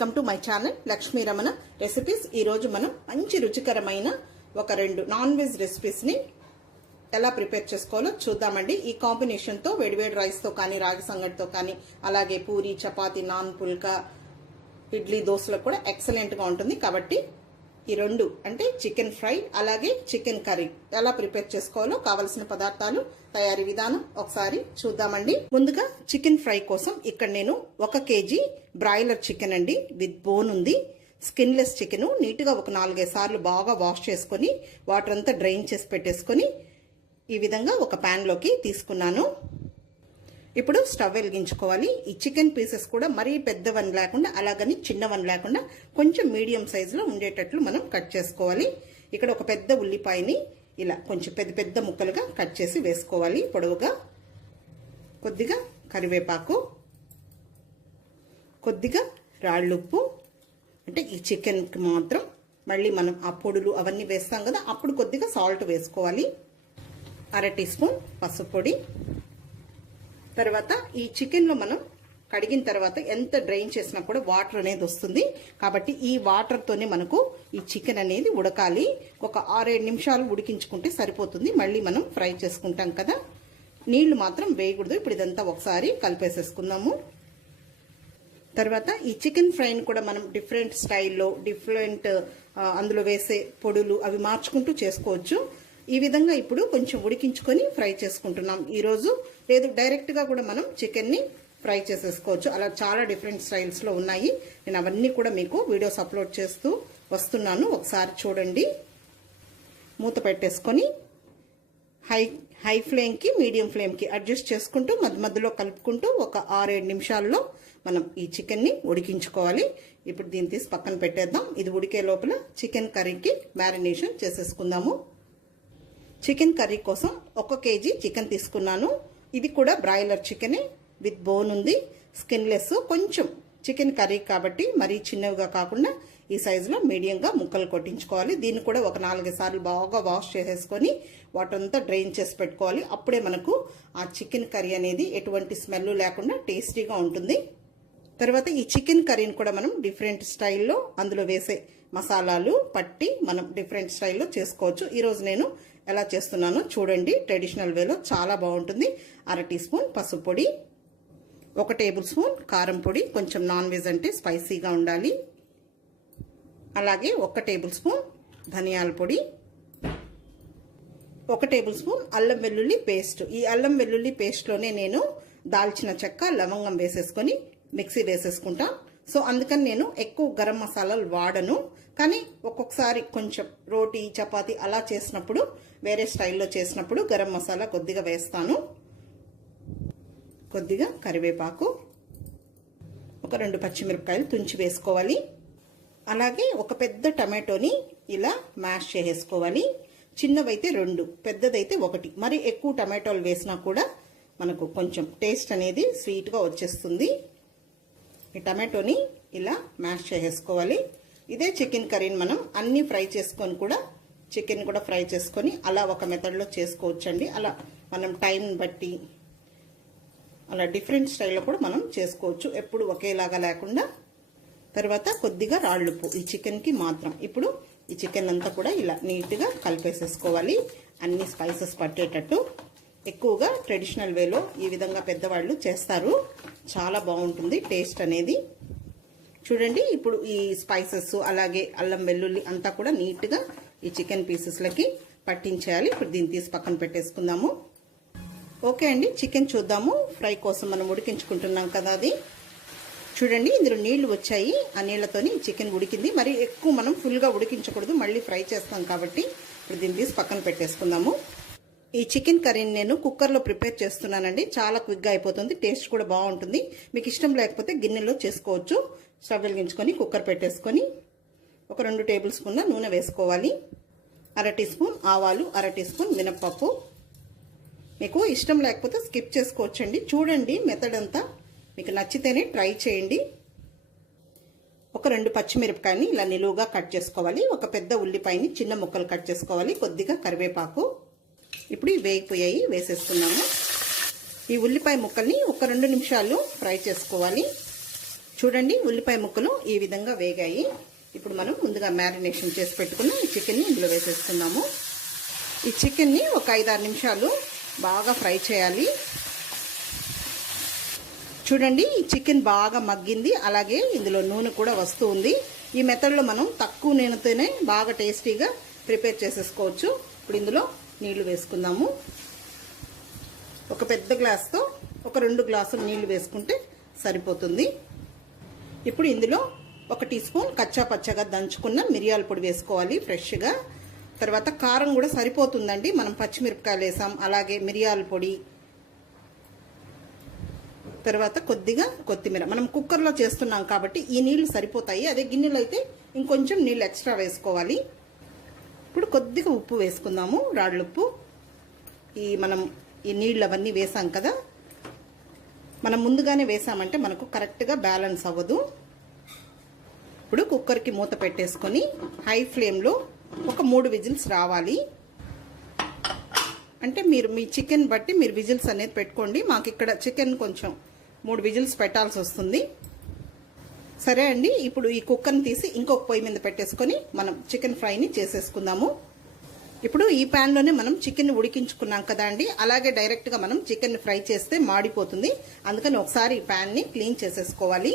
Welcome to my channel Lakshmi Ramana recipes ఈరోజు మనం మంచి రుచికరమైన ఒక రెండు నాన్ వెజ్ రెసిపీస్ని ఎలా ప్రిపేర్ చేసుకోవాలో చూద్దామండి. ఈ కాంబినేషన్తో వేడివేడి రైస్తో కానీ రాగి సంగటితో కానీ అలాగే పూరి చపాతి నాన్ పుల్కా ఇడ్లీ దోశలకు కూడా ఎక్సలెంట్గా ఉంటుంది. కాబట్టి ఈ రెండు అంటే చికెన్ ఫ్రై అలాగే చికెన్ కర్రీ. ఎలా ప్రిపేర్ చేసుకోవాలో కావలసిన పదార్థాలు తయారీ విధానం ఒకసారి చూద్దామండి. ముందుగా చికెన్ ఫ్రై కోసం ఇక్కడ నేను ఒక కేజీ బ్రాయిలర్ చికెన్ అండి విత్ బోన్ ఉంది. స్కిన్లెస్ చికెన్ నీట్గా ఒక నాలుగైదు సార్లు బాగా వాష్ చేసుకొని వాటర్ అంతా డ్రైన్ చేసి పెట్టేసుకొని ఈ విధంగా ఒక ప్యాన్లోకి తీసుకున్నాను. ఇప్పుడు స్టవ్ వెలిగించుకోవాలి. ఈ చికెన్ పీసెస్ కూడా మరీ పెద్దవని లేకుండా అలాగని చిన్నవని లేకుండా కొంచెం మీడియం సైజులో ఉండేటట్లు మనం కట్ చేసుకోవాలి. ఇక్కడ ఒక పెద్ద ఉల్లిపాయని ఇలా కొంచెం పెద్ద పెద్ద ముక్కలుగా కట్ చేసి వేసుకోవాలి పొడవుగా. కొద్దిగా కరివేపాకు కొద్దిగా రాళ్ళుప్పు అంటే ఈ చికెన్కి మాత్రం మళ్ళీ మనం ఆ పొడులు అవన్నీ వేస్తాం కదా అప్పుడు కొద్దిగా సాల్ట్ వేసుకోవాలి. అర టీ స్పూన్ పసుపు పొడి తర్వాత ఈ చికెన్లో మనం కడిగిన తర్వాత ఎంత డ్రైన్ చేసినా కూడా వాటర్ అనేది వస్తుంది. కాబట్టి ఈ వాటర్తోనే మనకు ఈ చికెన్ అనేది ఉడకాలి. ఒక ఆరేడు నిమిషాలు ఉడికించుకుంటే సరిపోతుంది. మళ్ళీ మనం ఫ్రై చేసుకుంటాం కదా. నీళ్ళు మాత్రం వేయకూడదు. ఇప్పుడు ఇదంతా ఒకసారి కలిపేసేసుకుందాము. తర్వాత ఈ చికెన్ ఫ్రైని కూడా మనం డిఫరెంట్ స్టైల్లో డిఫరెంట్ అందులో వేసే పొడులు అవి మార్చుకుంటూ చేసుకోవచ్చు. ఈ విధంగా ఇప్పుడు కొంచెం ఉడికించుకొని ఫ్రై చేసుకుంటున్నాం. ఈరోజు లేదు డైరెక్ట్గా కూడా మనం చికెన్ని ఫ్రై చేసేసుకోవచ్చు. అలా చాలా డిఫరెంట్ స్టైల్స్లో ఉన్నాయి. నేను అవన్నీ కూడా మీకు వీడియోస్ అప్లోడ్ చేస్తూ వస్తున్నాను. ఒకసారి చూడండి. మూత పెట్టేసుకొని హై హై ఫ్లేమ్కి మీడియం ఫ్లేమ్కి అడ్జస్ట్ చేసుకుంటూ మధ్య మధ్యలో కలుపుకుంటూ ఒక ఆరేడు నిమిషాల్లో మనం ఈ చికెన్ని ఉడికించుకోవాలి. ఇప్పుడు దీన్ని తీసి పక్కన పెట్టేద్దాం. ఇది ఉడికే లోపల చికెన్ కర్రీకి మ్యారినేషన్ చేసేసుకుందాము. చికెన్ కర్రీ కోసం ఒక కేజీ చికెన్ తీసుకున్నాను. ఇది కూడా బ్రాయిలర్ చికెనే విత్ బోన్ ఉంది. స్కిన్లెస్ కొంచెం చికెన్ కర్రీ కాబట్టి మరీ చిన్నవిగా కాకుండా ఈ సైజులో మీడియంగా ముక్కలు కొట్టించుకోవాలి. దీన్ని కూడా ఒక నాలుగు సార్లు బాగా వాష్ చేసేసుకొని వాటంతా డ్రైన్ చేసి పెట్టుకోవాలి. అప్పుడే మనకు ఆ చికెన్ కర్రీ అనేది ఎటువంటి స్మెల్ లేకుండా టేస్టీగా ఉంటుంది. తర్వాత ఈ చికెన్ కర్రీని కూడా మనం డిఫరెంట్ స్టైల్లో అందులో వేసే మసాలాలు పట్టి మనం డిఫరెంట్ స్టైల్లో చేసుకోవచ్చు. ఈరోజు నేను ఎలా చేస్తున్నానో చూడండి. ట్రెడిషనల్ వేలో చాలా బాగుంటుంది. అర టీ స్పూన్ పసుపు పొడి ఒక టేబుల్ స్పూన్ కారం పొడి కొంచెం నాన్ వెజ్ అంటే స్పైసీగా ఉండాలి. అలాగే ఒక టేబుల్ స్పూన్ ధనియాల పొడి ఒక టేబుల్ స్పూన్ అల్లం వెల్లుల్లి పేస్ట్. ఈ అల్లం వెల్లుల్లి పేస్ట్లోనే నేను దాల్చిన చెక్క లవంగం వేసేసుకొని మిక్సీ వేసేసుకుంటాను సో అందుకని నేను ఎక్కువ గరం మసాలాలు వాడను. కానీ ఒక్కొక్కసారి కొంచెం రోటీ చపాతి అలా చేసినప్పుడు వేరే స్టైల్లో చేసినప్పుడు గరం మసాలా కొద్దిగా వేస్తాను. కొద్దిగా కరివేపాకు ఒక రెండు పచ్చిమిరపకాయలు తుంచి వేసుకోవాలి. అలాగే ఒక పెద్ద టమాటోని ఇలా మ్యాష్ చేసేసుకోవాలి. చిన్నవైతే రెండు పెద్దదైతే ఒకటి. మరి ఎక్కువ టమాటోలు వేసినా కూడా మనకు కొంచెం టేస్ట్ అనేది స్వీట్గా వచ్చేస్తుంది. ఈ టమాటోని ఇలా మ్యాష్ చేసేసుకోవాలి ఇదే చికెన్ కర్రీని మనం అన్ని ఫ్రై చేసుకొని కూడా చికెన్ కూడా ఫ్రై చేసుకొని అలా ఒక మెథడ్లో చేసుకోవచ్చండి. అలా మనం టైం బట్టి అలా డిఫరెంట్ స్టైల్లో కూడా మనం చేసుకోవచ్చు. ఎప్పుడు ఒకేలాగా లేకుండా. తర్వాత కొద్దిగా రాళ్ళుప్పు ఈ చికెన్కి మాత్రం. ఇప్పుడు ఈ చికెన్ అంతా కూడా ఇలా నీట్గా కలిపేసేసుకోవాలి. అన్ని స్పైసెస్ పట్టేటట్టు. ఎక్కువగా ట్రెడిషనల్ వేలో ఈ విధంగా పెద్దవాళ్ళు చేస్తారు. చాలా బాగుంటుంది. టేస్ట్ అనేది చూడండి ఇప్పుడు ఈ స్పైసెస్ అలాగే అల్లం వెల్లుల్లి అంతా కూడా నీట్గా ఈ చికెన్ పీసెస్లకి పట్టించేయాలి. ఇప్పుడు దీన్ని తీసి పక్కన పెట్టేసుకుందాము. ఓకే అండి చికెన్ చూద్దాము. ఫ్రై కోసం మనం ఉడికించుకుంటున్నాం కదా అది. చూడండి ఇందులో నీళ్ళు వచ్చాయి. ఆ నీళ్ళతోని చికెన్ ఉడికింది. మరి ఎక్కువ మనం ఫుల్గా ఉడికించకూడదు. మళ్ళీ ఫ్రై చేస్తాం కాబట్టి ఇప్పుడు దీన్ని తీసి పక్కన పెట్టేసుకుందాము. ఈ చికెన్ కర్రీని నేను కుక్కర్లో ప్రిపేర్ చేస్తున్నానండి. చాలా క్విక్గా అయిపోతుంది. టేస్ట్ కూడా బాగుంటుంది. మీకు ఇష్టం లేకపోతే గిన్నెలో చేసుకోవచ్చు. స్టవ్ వెలిగించుకొని కుక్కర్ పెట్టేసుకొని ఒక రెండు టేబుల్ స్పూన్ల నూనె వేసుకోవాలి. అర టీ స్పూన్ ఆవాలు అర టీ స్పూన్ మినప్పప్పు. మీకు ఇష్టం లేకపోతే స్కిప్ చేసుకోవచ్చండి. చూడండి మెథడ్ అంతా. మీకు నచ్చితేనే ట్రై చేయండి. ఒక రెండు పచ్చిమిరపకాయని ఇలా నిలువుగా కట్ చేసుకోవాలి. ఒక పెద్ద ఉల్లిపాయని చిన్న ముక్కలు కట్ చేసుకోవాలి. కొద్దిగా కరివేపాకు. ఇప్పుడు ఇవి వేగిపోయాయి వేసేసుకున్నాము. ఈ ఉల్లిపాయ ముక్కల్ని ఒక రెండు నిమిషాలు ఫ్రై చేసుకోవాలి. చూడండి ఉల్లిపాయ ముక్కలు ఈ విధంగా వేగాయి. ఇప్పుడు మనం ముందుగా మ్యారినేషన్ చేసి పెట్టుకున్న ఈ చికెన్ని ఇందులో వేసేసుకున్నాము ఈ చికెన్ని ఒక ఐదారు నిమిషాలు బాగా ఫ్రై చేయాలి. చూడండి ఈ చికెన్ బాగా మగ్గింది. అలాగే ఇందులో నూనె కూడా వస్తూ ఉంది. ఈ మెథడ్లో మనం తక్కువ నూనెతోనే బాగా టేస్టీగా ప్రిపేర్ చేసేసుకోవచ్చు. ఇప్పుడు ఇందులో నీళ్ళు వేసుకుందాము. ఒక పెద్ద గ్లాస్తో ఒక రెండు గ్లాసులు నీళ్ళు వేసుకుంటే సరిపోతుంది. ఇప్పుడు ఇందులో ఒక టీ స్పూన్ కచ్చా పచ్చగా దంచుకున్న మిరియాల పొడి వేసుకోవాలి ఫ్రెష్గా. తర్వాత కారం కూడా సరిపోతుందండి. మనం పచ్చిమిరపకాయలు వేసాం. అలాగే మిరియాల పొడి. తర్వాత కొద్దిగా కొత్తిమీర. మనం కుక్కర్లో చేస్తున్నాం కాబట్టి ఈ నీళ్ళు సరిపోతాయి. అదే గిన్నెలు అయితే ఇంకొంచెం నీళ్ళు ఎక్స్ట్రా వేసుకోవాలి. ఇప్పుడు కొద్దిగా ఉప్పు వేసుకుందాము రాళ్ళుప్పు. ఈ మనం ఈ నీళ్ళు అవన్నీ వేసాం కదా. మనం ముందుగానే వేసామంటే మనకు కరెక్ట్గా బ్యాలెన్స్ అవ్వదు. ఇప్పుడు కుక్కర్కి మూత పెట్టేసుకొని హై ఫ్లేమ్లో ఒక మూడు విజిల్స్ రావాలి. అంటే మీరు మీ చికెన్ బట్టి మీరు విజిల్స్ అనేది పెట్టుకోండి. మాకు ఇక్కడ చికెన్ కొంచెం మూడు విజిల్స్ పెట్టాల్సి వస్తుంది. సరే అండి ఇప్పుడు ఈ కుక్కర్ని తీసి ఇంకొక పొయ్యి మీద పెట్టేసుకొని మనం చికెన్ ఫ్రైని చేసేసుకుందాము. ఇప్పుడు ఈ ప్యాన్లోనే మనం చికెన్ ఉడికించుకున్నాం కదా అండి అలాగే డైరెక్ట్గా మనం చికెన్ ఫ్రై చేస్తే మాడిపోతుంది. అందుకని ఒకసారి ఈ ప్యాన్ని క్లీన్ చేసేసుకోవాలి.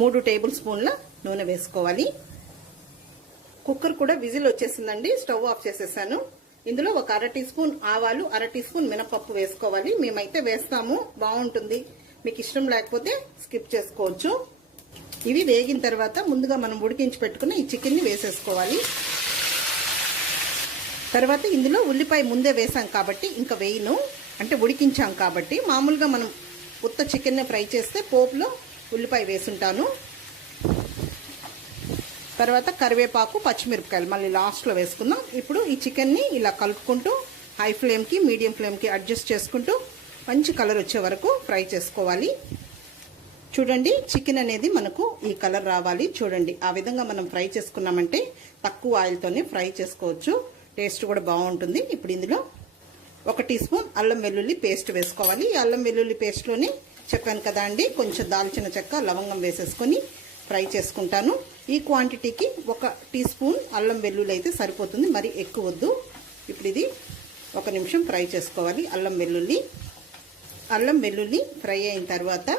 మూడు టేబుల్ స్పూన్ల నూనె వేసుకోవాలి. కుక్కర్ కూడా విజిల్ వచ్చేసిందండి స్టవ్ ఆఫ్ చేసేసాను. ఇందులో ఒక అర టీ స్పూన్ ఆవాలు అర టీ స్పూన్ మినపప్పు వేసుకోవాలి. మేమైతే వేస్తాము బాగుంటుంది. మీకు ఇష్టం లేకపోతే స్కిప్ చేసుకోవచ్చు. ఇవి వేగిన తర్వాత ముందుగా మనం ఉడికించి పెట్టుకున్న ఈ చికెన్ని వేసేసుకోవాలి. తర్వాత ఇందులో ఉల్లిపాయ ముందే వేసాం కాబట్టి ఇంకా వేయను. అంటే ఉడికించాం కాబట్టి మామూలుగా మనం ఉత్త చికెన్ని ఫ్రై చేస్తే పోపులో ఉల్లిపాయ వేసుంటాను. తర్వాత కరివేపాకు పచ్చిమిరపకాయలు మళ్ళీ లాస్ట్లో వేసుకుందాం. ఇప్పుడు ఈ చికెన్ని ఇలా కలుపుకుంటూ హై ఫ్లేమ్కి మీడియం ఫ్లేమ్కి అడ్జస్ట్ చేసుకుంటూ మంచి కలర్ వచ్చే వరకు ఫ్రై చేసుకోవాలి. చూడండి చికెన్ అనేది మనకు ఈ కలర్ రావాలి. చూడండి ఆ విధంగా మనం ఫ్రై చేసుకున్నామంటే తక్కువ ఆయిల్తోనే ఫ్రై చేసుకోవచ్చు. టేస్ట్ కూడా బాగుంటుంది. ఇప్పుడు ఇందులో ఒక టీ స్పూన్ అల్లం వెల్లుల్లి పేస్ట్ వేసుకోవాలి. ఈ అల్లం వెల్లుల్లి పేస్ట్లోనే చెప్పాను కదా అండి కొంచెం దాల్చిన చెక్క లవంగం వేసేసుకొని ఫ్రై చేసుకుంటాను. ఈ క్వాంటిటీకి ఒక టీ స్పూన్ అల్లం వెల్లుల్లి అయితే సరిపోతుంది. మరి ఎక్కువ వద్దు. ఇప్పుడు ఇది ఒక నిమిషం ఫ్రై చేసుకోవాలి. అల్లం వెల్లుల్లి. అల్లం వెల్లుల్లి ఫ్రై అయిన తర్వాత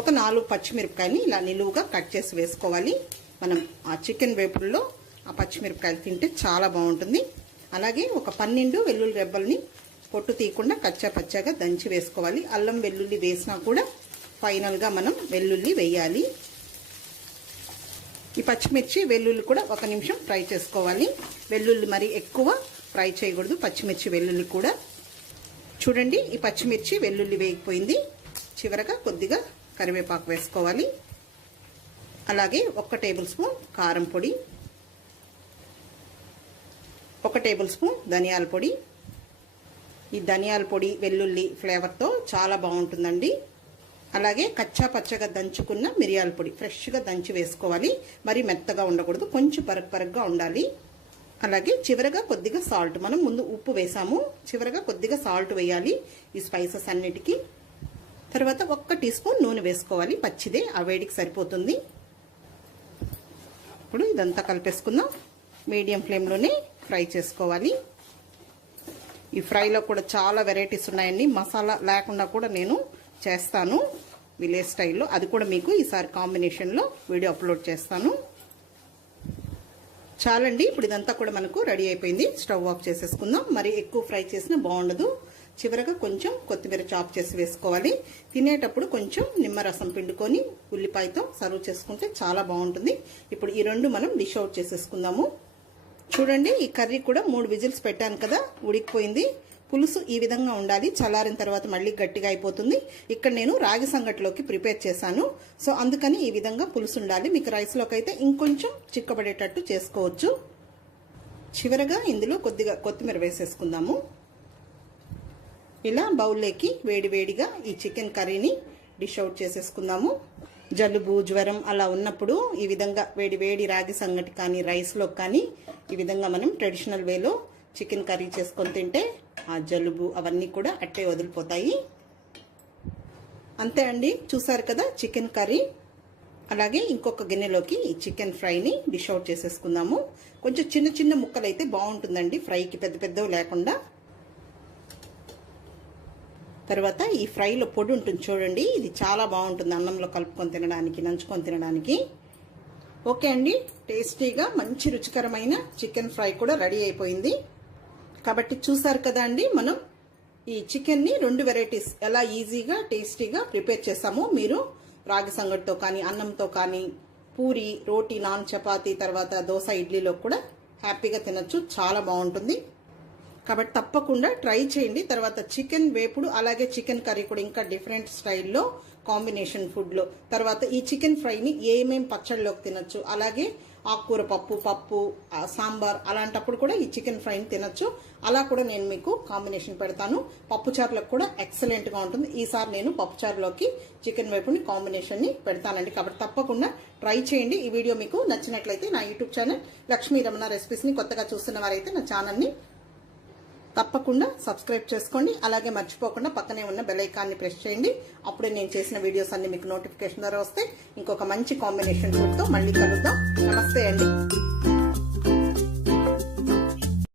ఒక నాలుగు పచ్చిమిరపకాయని ఇలా నిలువుగా కట్ చేసి వేసుకోవాలి. మనం ఆ చికెన్ వేపుల్లో ఆ పచ్చిమిరపకాయలు తింటే చాలా బాగుంటుంది. అలాగే ఒక పన్నెండు వెల్లుల్లి రెబ్బల్ని పొట్టు తీయకుండా కచ్చా పచ్చాగా దంచి వేసుకోవాలి. అల్లం వెల్లుల్లి వేసినా కూడా ఫైనల్గా మనం వెల్లుల్లి వేయాలి. ఈ పచ్చిమిర్చి వెల్లుల్లి కూడా ఒక నిమిషం ఫ్రై చేసుకోవాలి. వెల్లుల్లి మరి ఎక్కువ ఫ్రై చేయకూడదు. పచ్చిమిర్చి వెల్లుల్లి కూడా. చూడండి ఈ పచ్చిమిర్చి వెల్లుల్లి వేగిపోయింది. చివరగా కొద్దిగా కరివేపాకు వేసుకోవాలి. అలాగే ఒక టేబుల్ స్పూన్ కారం పొడి ఒక టేబుల్ స్పూన్ ధనియాల పొడి. ఈ ధనియాల పొడి వెల్లుల్లి ఫ్లేవర్తో చాలా బాగుంటుందండి. అలాగే కచ్చా పచ్చగా దంచుకున్న మిరియాల పొడి ఫ్రెష్గా దంచి వేసుకోవాలి. మరి మెత్తగా ఉండకూడదు కొంచెం పరగ్ పరగ్గా ఉండాలి. అలాగే చివరగా కొద్దిగా సాల్ట్ మనం ముందు ఉప్పు వేసాము. చివరగా కొద్దిగా సాల్ట్ వేయాలి ఈ స్పైసెస్ అన్నిటికీ. తర్వాత ఒక్క టీ స్పూన్ నూనె వేసుకోవాలి. పచ్చిదే ఆ వేడికి సరిపోతుంది. ఇప్పుడు ఇదంతా కలిపేసుకుందాం. మీడియం ఫ్లేమ్లోనే ఫ్రై చేసుకోవాలి. ఈ ఫ్రైలో కూడా చాలా వెరైటీస్ ఉన్నాయండి. మసాలా లేకుండా కూడా నేను చేస్తాను విలేజ్ స్టైల్లో. అది కూడా మీకు ఈసారి కాంబినేషన్లో వీడియో అప్లోడ్ చేస్తాను. చాలండి. ఇప్పుడు ఇదంతా కూడా మనకు రెడీ అయిపోయింది. స్టవ్ ఆఫ్ చేసేసుకుందాం. మరి ఎక్కువ ఫ్రై చేసినా బాగుండదు. చివరగా కొంచెం కొత్తిమీర చాప్ చేసి వేసుకోవాలి. తినేటప్పుడు కొంచెం నిమ్మరసం పిండుకొని ఉల్లిపాయతో సర్వ్ చేసుకుంటే చాలా బాగుంటుంది. ఇప్పుడు ఈ రెండు మనం డిష్ అవుట్ చేసేసుకుందాము. చూడండి ఈ కర్రీ కూడా మూడు విజిల్స్ పెట్టాను కదా ఉడికిపోయింది. పులుసు ఈ విధంగా ఉండాలి. చల్లారిన తర్వాత మళ్ళీ గట్టిగా అయిపోతుంది. ఇక్కడ నేను రాగి సంగటిలోకి ప్రిపేర్ చేశాను. సో అందుకని ఈ విధంగా పులుసు ఉండాలి. మీకు రైస్లోకి అయితే ఇంకొంచెం చిక్కబడేటట్టు చేసుకోవచ్చు. చివరగా ఇందులో కొద్దిగా కొత్తిమీర వేసేసుకుందాము. ఇలా బౌల్లోకి వేడివేడిగా ఈ చికెన్ కర్రీని డిష్ అవుట్ చేసేసుకుందాము. జలుబు జ్వరం అలా ఉన్నప్పుడు ఈ విధంగా వేడి వేడి రాగి సంగటి కానీ రైస్లో కానీ ఈ విధంగా మనం ట్రెడిషనల్ వేలో చికెన్ కర్రీ చేసుకొని తింటే ఆ జలుబు అవన్నీ కూడా అట్టే వదిలిపోతాయి. అంతే అండి. చూసారు కదా చికెన్ కర్రీ? అలాగే ఇంకొక గిన్నెలోకి ఈ చికెన్ ఫ్రైని డిష్ అవుట్ చేసేసుకుందాము. కొంచెం చిన్న చిన్న ముక్కలు అయితే బాగుంటుందండి ఫ్రైకి పెద్ద పెద్దవి లేకుండా. తర్వాత ఈ ఫ్రైలో పొడి ఉంటుంది చూడండి. ఇది చాలా బాగుంటుంది అన్నంలో కలుపుకొని తినడానికి నంచుకొని తినడానికి. ఓకే అండి. టేస్టీగా మంచి రుచికరమైన చికెన్ ఫ్రై కూడా రెడీ అయిపోయింది. కాబట్టి చూసారు కదా అండి మనం ఈ చికెన్ని రెండు వెరైటీస్ ఎలా ఈజీగా టేస్టీగా ప్రిపేర్ చేసామో మీరు రాగి సంగటితో కానీ అన్నంతో కానీ పూరి రోటీ నాన్ చపాతీ తర్వాత దోశ ఇడ్లీలో కూడా హ్యాపీగా తినొచ్చు. చాలా బాగుంటుంది. కాబట్టి తప్పకుండా ట్రై చేయండి. తర్వాత చికెన్ వేపుడు అలాగే చికెన్ కర్రీ కూడా ఇంకా డిఫరెంట్ స్టైల్లో కాంబినేషన్ ఫుడ్లో. తర్వాత ఈ చికెన్ ఫ్రైని ఏమేం పచ్చళ్ళలోకి తినచ్చు అలాగే ఆకుకూర పప్పు పప్పు సాంబార్ అలాంటప్పుడు కూడా ఈ చికెన్ ఫ్రైని తినొచ్చు. అలా కూడా నేను మీకు కాంబినేషన్ పెడతాను. పప్పుచారులకు కూడా ఎక్సలెంట్గా ఉంటుంది. ఈసారి నేను పప్పుచారులోకి చికెన్ వేపుని కాంబినేషన్ని పెడతానండి. కాబట్టి తప్పకుండా ట్రై చేయండి. ఈ వీడియో మీకు నచ్చినట్లయితే నా యూట్యూబ్ ఛానల్ లక్ష్మీ రమణ రెసిపీస్ని కొత్తగా చూస్తున్న వారైతే నా ఛానల్ని తప్పకుండా సబ్స్క్రైబ్ చేసుకోండి. అలాగే మర్చిపోకుండా పక్కనే ఉన్న బెల్ ఐకాన్ని ప్రెస్ చేయండి. అప్పుడే నేను చేసిన వీడియోస్ అన్ని మీకు నోటిఫికేషన్ ద్వారా వస్తే ఇంకొక మంచి కాంబినేషన్ ఫుడ్తో మళ్ళీ కలుద్దాం. నమస్తే అండి.